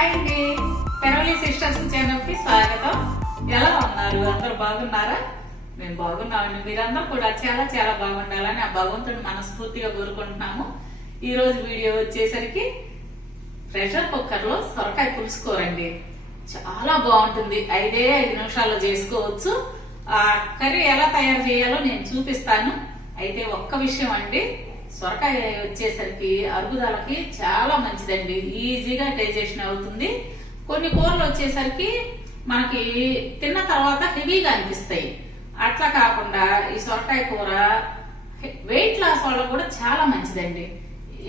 Hi అండి, Peravali sisters channel కి స్వాగతం. ఎలా ఉన్నారు? అందరూ బాగున్నారా? మేము బాగున్నామండి. మీరందరూ కూడా చాలా చాలా బాగుండాలని ఆ భగవంతుని మనస్ఫూర్తిగా కోరుకుంటున్నాము. ఈ రోజు వీడియో వచ్చేసరికి ప్రెషర్ కుక్కర్ లో సొరకాయ పులుసు కూర అండి. చాలా బాగుంటుంది. 5 నిమిషాల్లో చేసుకోవచ్చు. ఆ కర్రీ ఎలా తయారు చేయాలో నేను చూపిస్తాను. అయితే ఒక్క విషయం అండి, సొరకాయ వచ్చేసరికి అరుగుదలకి చాలా మంచిదండి. ఈజీగా డైజెషన్ అవుతుంది. కొన్ని కూరలు వచ్చేసరికి మనకి తిన్న తర్వాత హెవీగా అనిపిస్తాయి. అట్లా కాకుండా ఈ సొరకాయ కూర వెయిట్ లాస్ వాళ్ళకు కూడా చాలా మంచిదండి.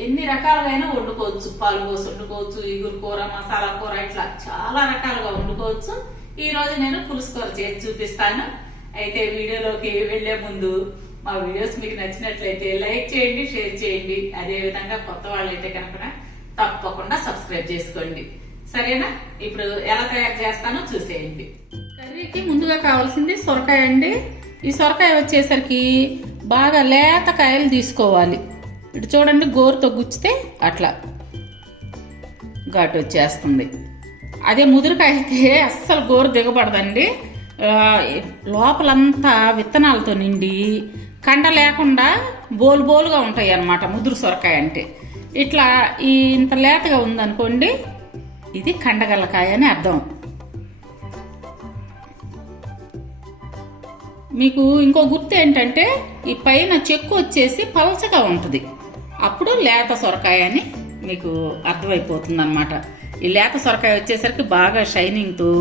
ఎన్ని రకాలుగా వండుకోవచ్చు. పాలు పోసి వండుకోవచ్చు, ఇగురు కూర, మసాలా కూర, ఇట్లా చాలా రకాలుగా వండుకోవచ్చు. ఈ రోజు నేను పులుసు కూర చేసి చూపిస్తాను. అయితే వీడియోలోకి వెళ్లే ముందు మా వీడియోస్ మీకు నచ్చినట్లయితే లైక్ చేయండి, షేర్ చేయండి. అదే విధంగా కొత్త వాళ్ళైతే కనుక తప్పకుండా సబ్స్క్రైబ్ చేసుకోండి. సరేనా? ఇప్పుడు ఎలా తయారు చేస్తానో చూసేయండి. కర్రీకి ముందుగా కావాల్సింది సొరకాయ అండి. ఈ సొరకాయ వచ్చేసరికి బాగా లేత కాయలు తీసుకోవాలి. ఇటు చూడండి, గోరుతో గుచ్చితే అట్లా ఘాటు వచ్చేస్తుంది. అదే ముదురుకాయ అయితే అస్సలు గోరు దిగబడదండి. లోపలంతా విత్తనాలతో నిండి కండ లేకుండా బోలు బోలుగా ఉంటాయి అన్నమాట ముదురు సొరకాయ అంటే. ఇట్లా ఇంత లేతగా ఉందనుకోండి, ఇది కండగల్లకాయ అని అర్థం. మీకు ఇంకో గుర్తు ఏంటంటే, ఈ పైన చెక్కు వచ్చేసి పలచగా ఉంటుంది. అప్పుడు లేత సొరకాయ అని మీకు అర్థమైపోతుంది అన్నమాట. ఈ లేత సొరకాయ వచ్చేసరికి బాగా షైనింగ్తో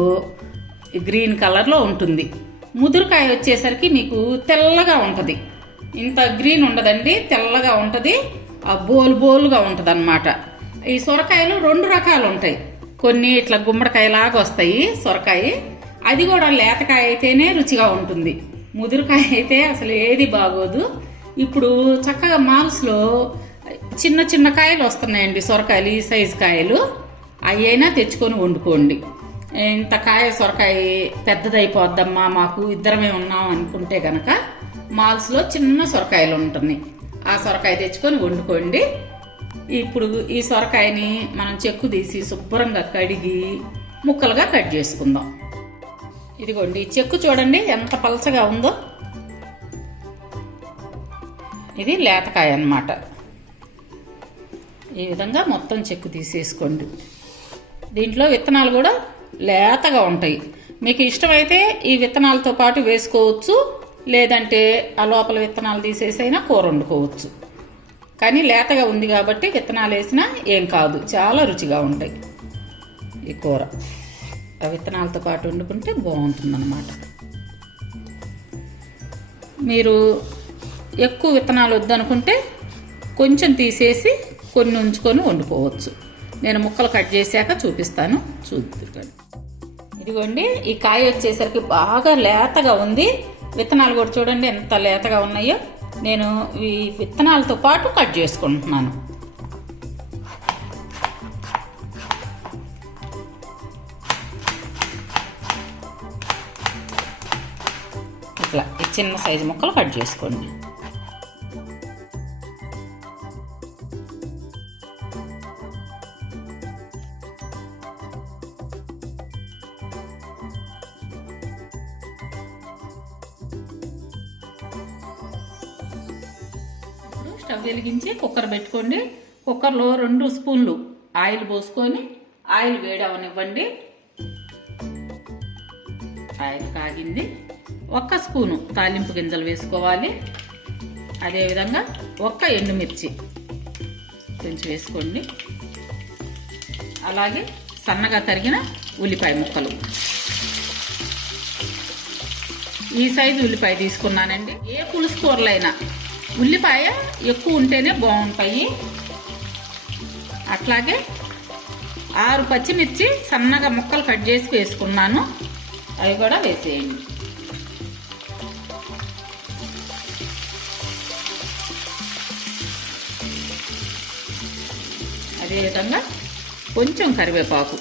గ్రీన్ కలర్లో ఉంటుంది. ముదురుకాయ వచ్చేసరికి మీకు తెల్లగా ఉంటుంది. ఇంత గ్రీన్ ఉండదండి, తెల్లగా ఉంటుంది. ఆ బోలు బోలుగా ఉంటుంది అన్నమాట. ఈ సొరకాయలు 2 రకాలు ఉంటాయి. కొన్ని ఇట్లా గుమ్మడికాయలాగా వస్తాయి సొరకాయ. అది కూడా లేతకాయ అయితేనే రుచిగా ఉంటుంది. ముదురుకాయ అయితే అసలు ఏది బాగోదు. ఇప్పుడు చక్కగా మాల్స్లో చిన్న చిన్న కాయలు వస్తున్నాయండి సొరకాయలు, ఈ సైజు కాయలు. అవి అయినా తెచ్చుకొని వండుకోండి. ఇంత కాయ సొరకాయ పెద్దదైపోద్దమ్మా, మాకు ఇద్దరమే ఉన్నాం అనుకుంటే గనక మాల్స్లో చిన్న సొరకాయలు ఉంటున్నాయి. ఆ సొరకాయ తెచ్చుకొని వండుకోండి. ఇప్పుడు ఈ సొరకాయని మనం చెక్కు తీసి శుభ్రంగా కడిగి ముక్కలుగా కట్ చేసుకుందాం. ఇదిగోండి, చెక్కు చూడండి ఎంత పలచగా ఉందో. ఇది లేతకాయ అన్నమాట. ఈ విధంగా మొత్తం చెక్కు తీసేసుకోండి. దీంట్లో విత్తనాలు కూడా లేతగా ఉంటాయి. మీకు ఇష్టమైతే ఈ విత్తనాలతో పాటు వేసుకోవచ్చు, లేదంటే ఆ లోపల విత్తనాలు తీసేసైనా కూర వండుకోవచ్చు. కానీ లేతగా ఉంది కాబట్టి విత్తనాలు వేసినా ఏం కాదు, చాలా రుచిగా ఉంటాయి ఈ కూర. ఆ విత్తనాలతో పాటు వండుకుంటే బాగుంటుందన్నమాట. మీరు ఎక్కువ విత్తనాలు వద్దనుకుంటే కొంచెం తీసేసి కొన్ని ఉంచుకొని వండుకోవచ్చు. నేను ముక్కలు కట్ చేశాక చూపిస్తాను, చూద్దురు. ఇదిగోండి, ఈ కాయ వచ్చేసరికి బాగా లేతగా ఉంది. విత్తనాలు కూడా చూడండి ఎంత లేతగా ఉన్నాయో. నేను ఈ విత్తనాలతో పాటు కట్ చేసుకుంటున్నాను. ఇట్లా ఈ చిన్న సైజు ముక్కలు కట్ చేసుకోండి. స్టవ్ వెలిగించి కుక్కర్ పెట్టుకోండి. కుక్కర్లో 2 స్పూన్లు ఆయిల్ పోసుకొని ఆయిల్ వేడవనివ్వండి. ఆయిల్ కాగింది. 1 స్పూను తాలింపు గింజలు వేసుకోవాలి. అదేవిధంగా 1 ఎండుమిర్చి కొంచెం వేసుకోండి. అలాగే సన్నగా తరిగిన ఉల్లిపాయ ముక్కలు. ఈ సైజు ఉల్లిపాయ తీసుకున్నానండి. ఏ పులుసు కూరలైనా ఉల్లిపాయ ఎక్కువ ఉంటేనే బాగుంటాయి. అట్లాగే 6 పచ్చిమిర్చి సన్నగా ముక్కలు కట్ చేసి వేసుకున్నాను. అవి కూడా వేసేయండి. అదేవిధంగా కొంచెం కరివేపాకు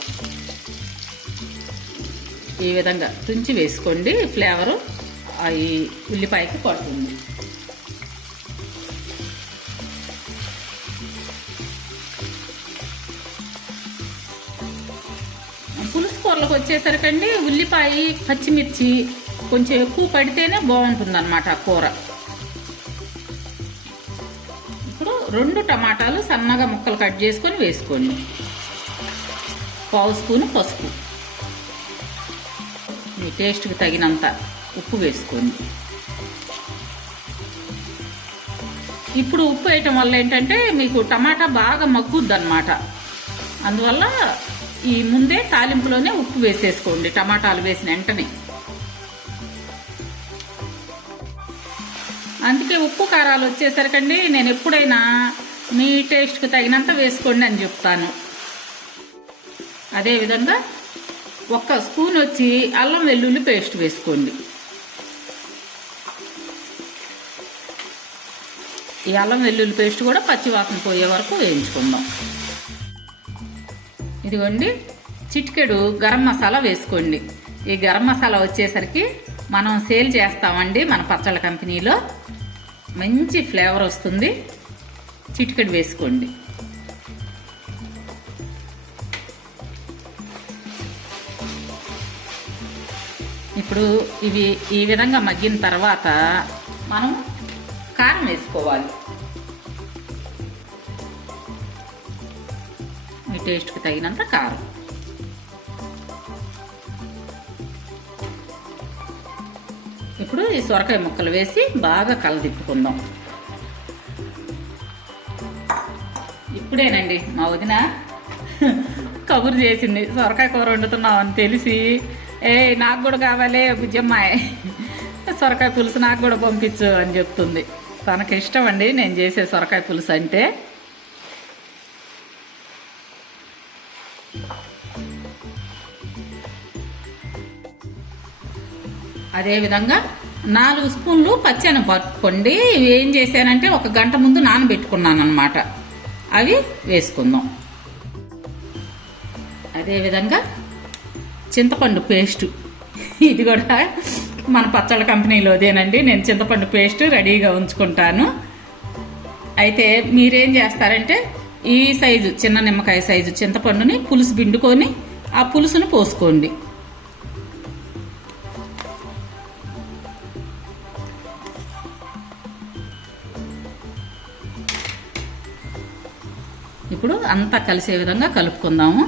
ఈ విధంగా తుంచి వేసుకోండి. ఫ్లేవరు ఈ ఉల్లిపాయకి పడుతుంది. కూరలకు వచ్చేసరికండి ఉల్లిపాయ పచ్చిమిర్చి కొంచెం ఎక్కువ పడితేనే బాగుంటుందన్నమాట ఆ కూర. ఇప్పుడు 2 టమాటాలు సన్నగా ముక్కలు కట్ చేసుకొని వేసుకోండి. 1/2 స్పూను పసుపు, మీ టేస్ట్కి తగినంత ఉప్పు వేసుకోండి. ఇప్పుడు ఉప్పు వేయటం వల్ల ఏంటంటే మీకు టమాటా బాగా మగ్గుద్ది అన్నమాట. అందువల్ల ఈ ముందే తాలింపులోనే ఉప్పు వేసేసుకోండి టమాటాలు వేసిన వెంటనే. అందుకే ఉప్పు కారాలు వచ్చేసరికండి నేను ఎప్పుడైనా మీ టేస్ట్కి తగినంత వేసుకోండి అని చెప్తాను. అదేవిధంగా 1 స్పూన్ వచ్చి అల్లం వెల్లుల్లి పేస్ట్ వేసుకోండి. ఈ అల్లం వెల్లుల్లి పేస్ట్ కూడా పచ్చివాసన పోయే వరకు వేయించుకుందాం. ఇదిగోండి చిటికెడు గరం మసాలా వేసుకోండి. ఈ గరం మసాలా వచ్చేసరికి మనం సేల్ చేస్తామండి మన పచ్చళ్ళ కంపెనీలో, మంచి ఫ్లేవర్ వస్తుంది. చిటికెడు వేసుకోండి. ఇప్పుడు ఇవి ఈ విధంగా మగ్గిన తర్వాత మనం కారం వేసుకోవాలి. మీ టేస్ట్కి తగినంత కారం. ఇప్పుడు ఈ సొరకాయ ముక్కలు వేసి బాగా కలదిప్పుకుందాం. ఇప్పుడేనండి మా వదిన కబురు చేసింది, సొరకాయ కూర వండుతున్నావు అని తెలిసి, నాకు కూడా కావాలి బుజ్జమ్మాయి, సొరకాయ పులుసు నాకు కూడా పంపించు అని చెప్తుంది. తనకి ఇష్టం అండి నేను చేసే సొరకాయ పులుసు అంటే. అదేవిధంగా 4 స్పూన్లు పచ్చెనగపప్పు. ఇవి ఏం చేశానంటే 1 గంట ముందు నానబెట్టుకున్నాను అన్నమాట. అవి వేసుకుందాం. అదేవిధంగా చింతపండు పేస్టు, ఇది కూడా మన పచ్చళ్ళ కంపెనీలోదేనండి. నేను చింతపండు పేస్ట్ రెడీగా ఉంచుకుంటాను. అయితే మీరేం చేస్తారంటే ఈ సైజు చిన్న నిమ్మకాయ సైజు చింతపండుని పులుసు పిండుకొని ఆ పులుసును పోసుకోండి. ఇప్పుడు అంతా కలిసే విధంగా కలుపుకుందాము.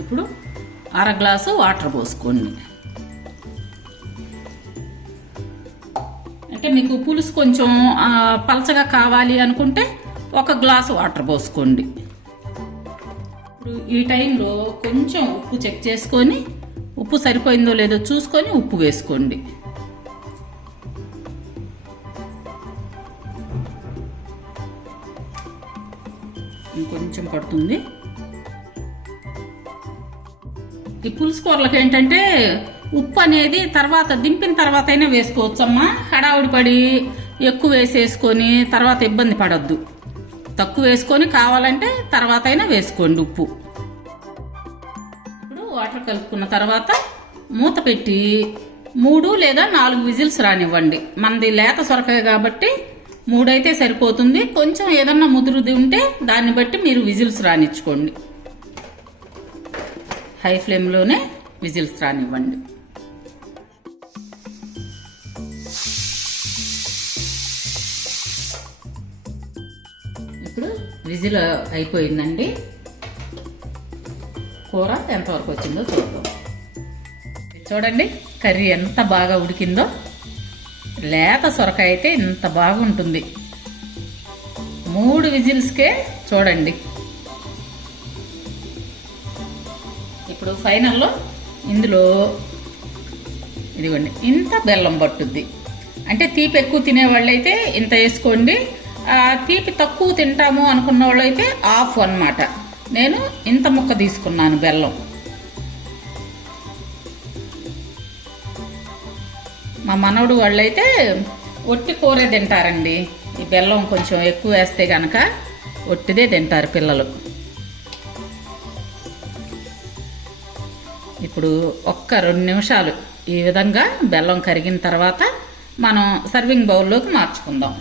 ఇప్పుడు 1/2 గ్లాసు వాటర్ పోసుకోండి. అంటే మీకు పులుసు కొంచెం పలచగా కావాలి అనుకుంటే 1 గ్లాసు వాటర్ పోసుకోండి. ఇప్పుడు ఈ టైంలో కొంచెం ఉప్పు చెక్ చేసుకొని, ఉప్పు సరిపోయిందో లేదో చూసుకొని ఉప్పు వేసుకోండి. ఇంకొంచెం పడుతుంది. ఈ పులుసు కూరలకు ఏంటంటే ఉప్పు అనేది తర్వాత దింపిన తర్వాత అయినా వేసుకోవచ్చమ్మా. హడావుడి పడి ఎక్కువ వేసేసుకొని తర్వాత ఇబ్బంది పడద్దు. తక్కువ వేసుకొని కావాలంటే తర్వాత అయినా వేసుకోండి ఉప్పు. ఇప్పుడు వాటర్ కలుపుకున్న తర్వాత మూత పెట్టి 3 లేదా 4 విజిల్స్ రానివ్వండి. మనది లేత సొరకాయ కాబట్టి 3 అయితే సరిపోతుంది. కొంచెం ఏదన్నా ముదురుది ఉంటే దాన్ని బట్టి మీరు విజిల్స్ రానిచ్చుకోండి. హై ఫ్లేమ్లోనే విజిల్స్ రానివ్వండి. ఇప్పుడు విజిల్ అయిపోయిందండి. కూర ఎంతవరకు వచ్చిందో చూద్దాం. చూడండి కర్రీ ఎంత బాగా ఉడికిందో. లేత సొరకాయ అయితే ఇంత బాగుంటుంది. 3 విజిల్స్కే చూడండి. ఇప్పుడు ఫైనల్లో ఇందులో ఇదిగోండి ఇంత బెల్లం పట్టుద్ది. అంటే తీపి ఎక్కువ తినేవాళ్ళు అయితే ఇంత వేసుకోండి. తీపి తక్కువ తింటాము అనుకున్న వాళ్ళు అయితే హాఫ్ అన్నమాట. నేను ఇంత ముక్క తీసుకున్నాను బెల్లం. మా మనవడు వాళ్ళైతే ఒట్టి కూరే తింటారండి. ఈ బెల్లం కొంచెం ఎక్కువ వేస్తే కనుక ఒట్టిదే తింటారు పిల్లలు. ఇప్పుడు 1-2 నిమిషాలు ఈ విధంగా బెల్లం కరిగిన తర్వాత మనం సర్వింగ్ బౌల్లోకి మార్చుకుందాం.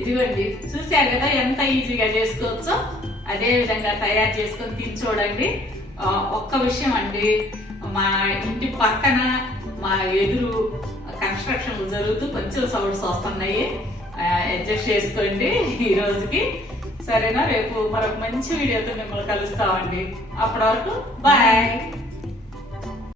ఇదిగోండి చూసారు కదా ఎంత ఈజీగా చేసుకోవచ్చో. అదే విధంగా తయారు చేసుకొని తిని చూడండి. ఒక్క విషయం అండి, మా ఇంటి పక్కన మా ఎదురు కన్స్ట్రక్షన్ జరుగుతూ కొంచెం సౌండ్స్ వస్తున్నాయి, అడ్జస్ట్ చేసుకోండి ఈ రోజుకి. సరేనా? రేపు మరొక మంచి వీడియోతో మిమ్మల్ని కలుస్తామండి. అప్పటి వరకు బాయ్.